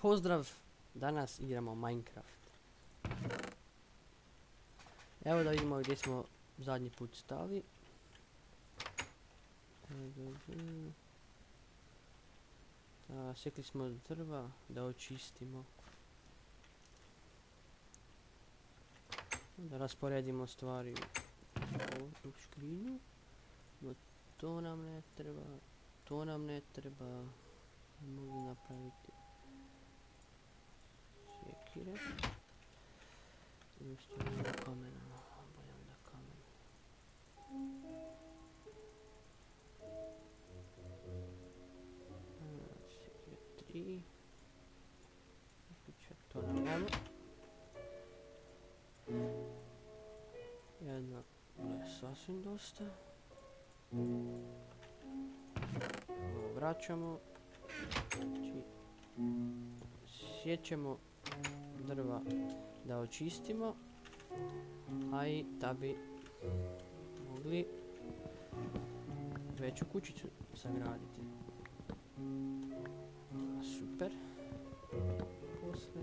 Pozdrav, danas igramo Minecraft. Evo da vidimo gdje smo zadnji put stali. Sjekli smo drva da očistimo. Da rasporedimo stvari u škrinju. No, to nam ne treba. To nam ne treba. Mogu napraviti sjekire. Umjesto kamena. Bolje onda kamen. Sjekire 3. To nam nema. Jedna je sasvim dosta. Ovo vraćamo. Znači, sjećemo drva da očistimo, a i da bi mogli veću kućicu sagraditi. Super. Posle.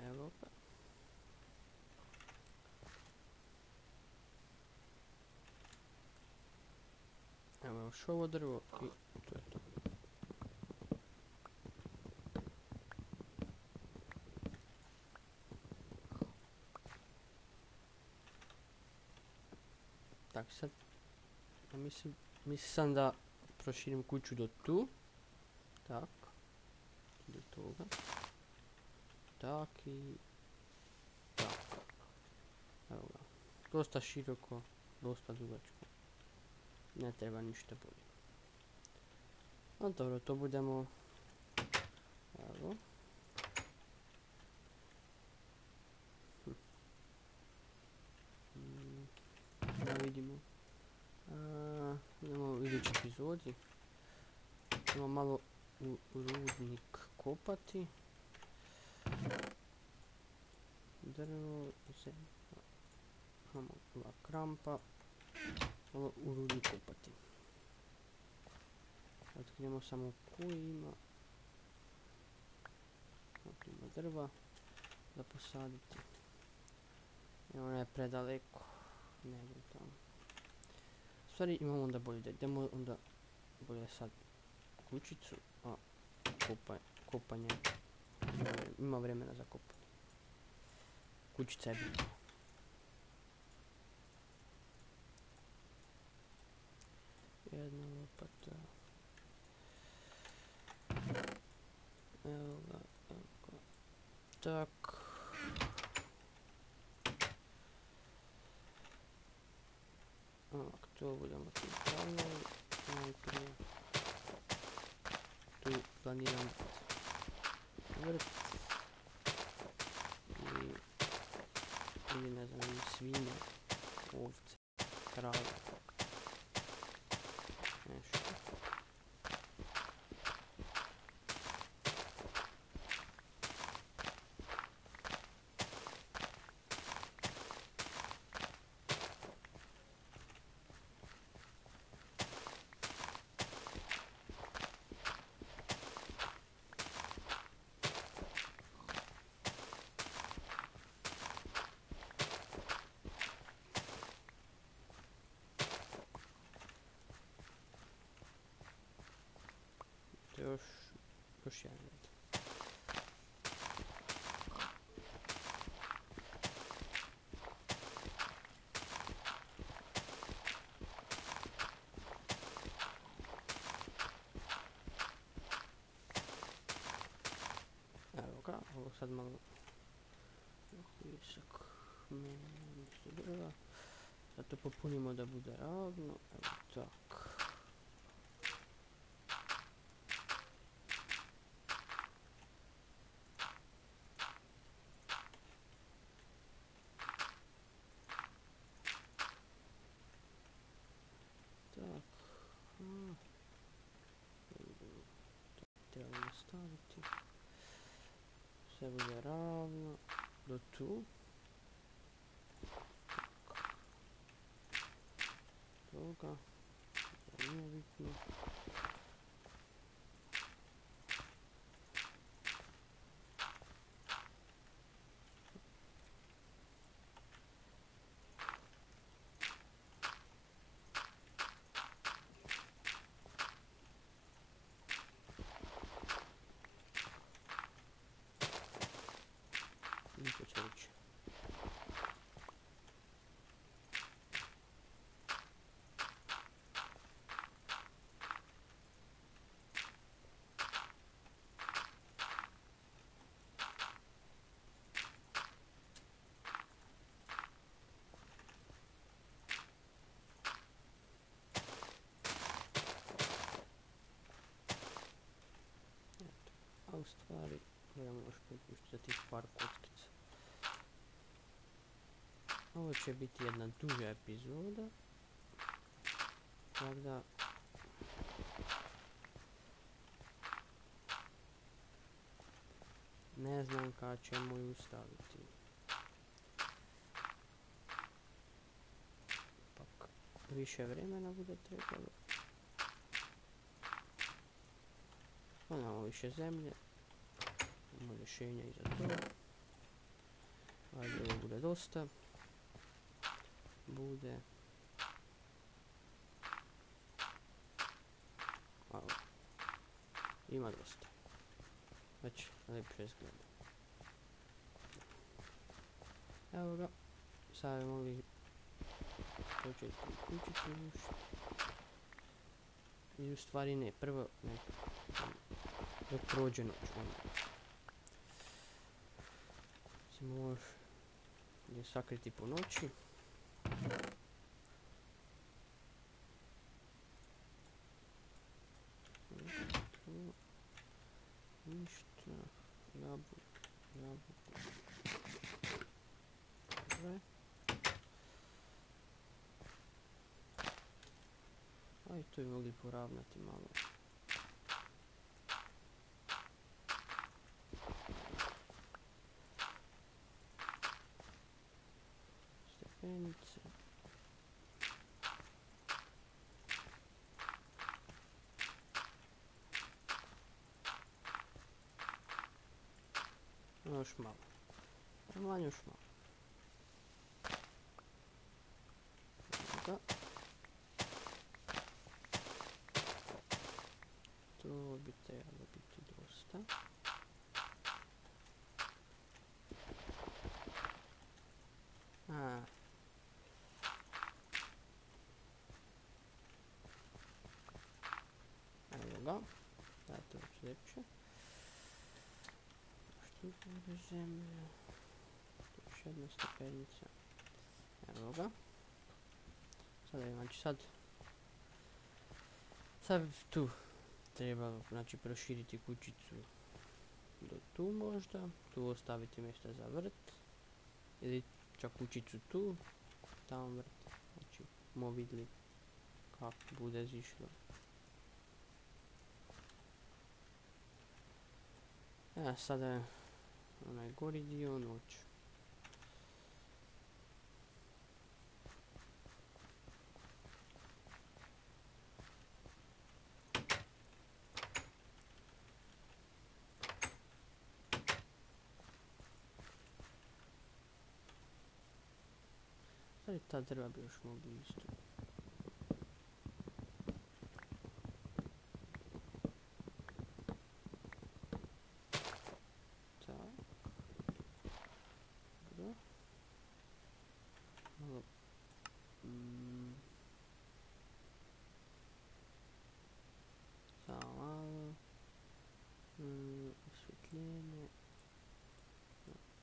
Evo ga. Evo još ovo drvo i to je to. Tak sad, mislim da proširim kuću do tu. Tak. Do toga. Tak i tak. Evo ga. Dosta široko, dosta dugačko. Ne treba ništa bolje. No dobro, to budemo... Evo. Da vidimo. Idemo u idući epizodi. Ćemo malo u rudnik kopati. Drvo, imamo dva krampa. Malo u rudnik kopati. Otkrijemo samo koji ima. Ima drva da posaditi. I ona je predaleko. Ne idem tamo. U stvari imamo onda bolje da idemo onda bolje sad kućicu, a kopanje ima vremena za kopanje. Kućica je bitna. Jedna lopata. Evo ga, tak. Ovak, to budemo tu pravili. Najprije tu planiram vrt ili ne znam, svinje, ovce, krave, nešto. Još jedan red. Evo ga, ovo sad malo visak drva. Sad to popunimo da bude ravno, evo tak. Trebamo staviti. staviti. Sve bude ravno do tu. Toga. To nije bitno. A u stvari moramo još pripuštiti za tih par kockica. Ovo će biti jedna duža epizoda. Tako da ne znam kada ćemo ju staviti. Pak više vremena bude trebalo. Imamo više zemlje. Imamo rješenja i za to. Ajde, ovo bude dosta. Bude. Ima dosta. Već lijepo izgleda. Evo ga. Sad bi mogli početi kućicu rušiti. I u stvari ne, prvo ne. Dok prođe noć. Možeš je sakriti po noći. Ništa. Jabuku. Dobre. A i to bi mogli poravnati malo. Stepenice. Još malo. Manje još malo. Da. To bi trebalo biti dosta. Evo ga. Da, to je sljedeće. Što bude zemlja? Još jedna stepenica. Evo ga. Sada znači sad tu treba znači proširiti kućicu do tu možda. Tu ostaviti mjesta za vrt. Ili čak kućicu tu. Tamo vrt. Znači mo vidli kako bude zišlo. Sada je onaj gori dio noć. Sad ta drva bi još mogli isto. Osvjetljenje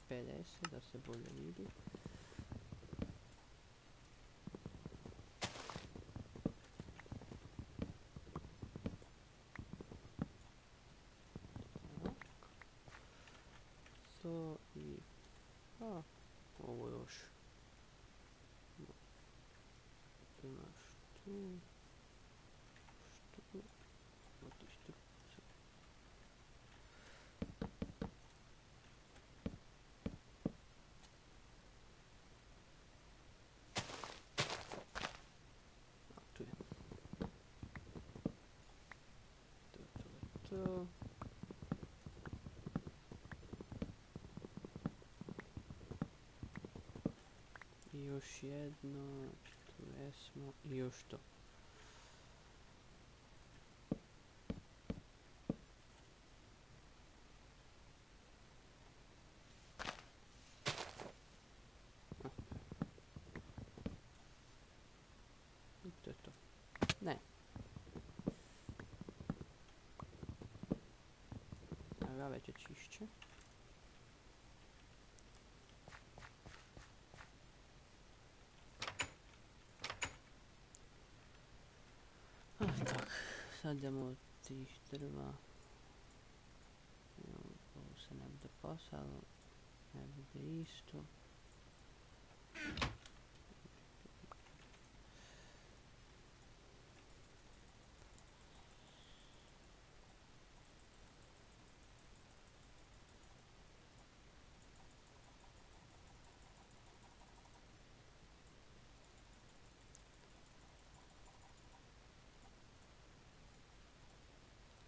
50 da se bolje vidi. To i ovo još imaš tu otiš tu. to. I još jedno, tu jesmo, i još to. I to je to. Ne. Evo već je čišće. Tak, sad idemo od tih drva. Ovo se ne bude pasalo. Ne bude isto.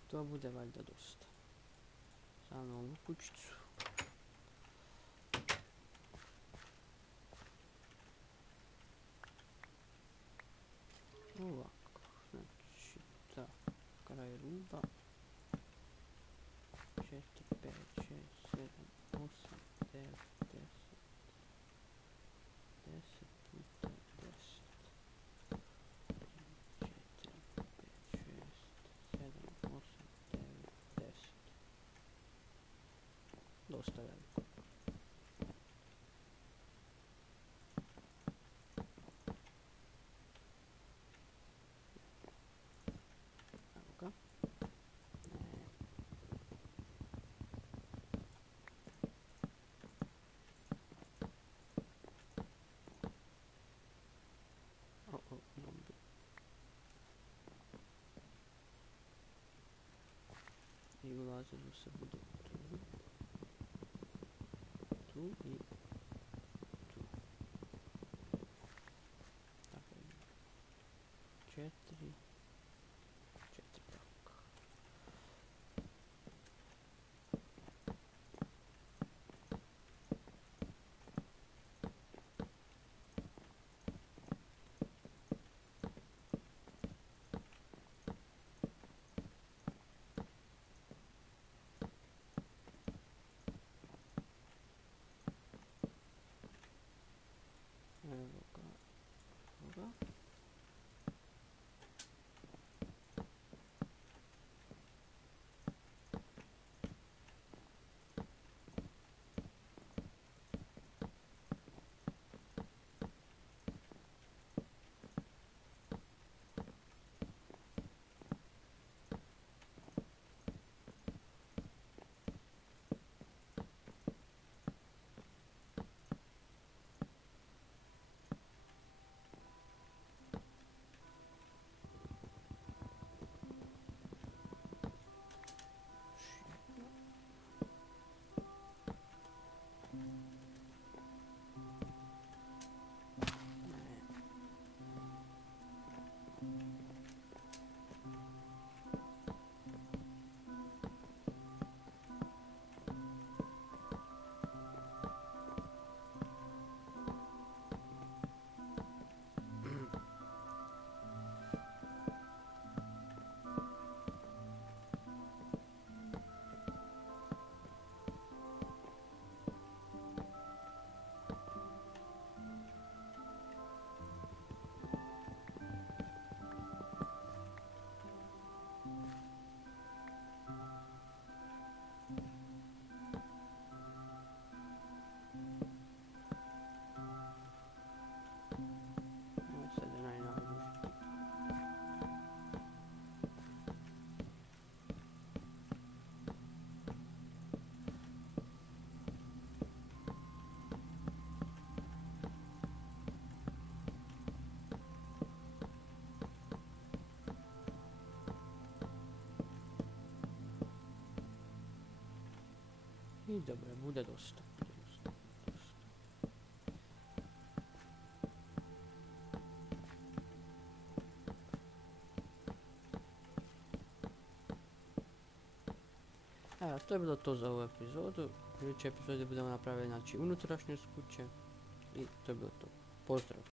To bude valjda dosta. Samo ovu kućicu. Ovako, znači da, kraj ruba. 4, 5, 6, 7, 8, 9, 10. 10 puta 10. 4, 5, 6, 7, 8, 9, 10. Dosta veliko. Evo ga. Zombi. I ulazilo se bude tu. Tu i tu. Tako je. 4. 4 tak. Evo ga. Evo ga. I dobro, bude dosta. Evo, to je bilo to za ovu epizodu. U idućoj epizodi budemo napravili znači unutrašnjost kuće. I to je bilo to. Pozdrav!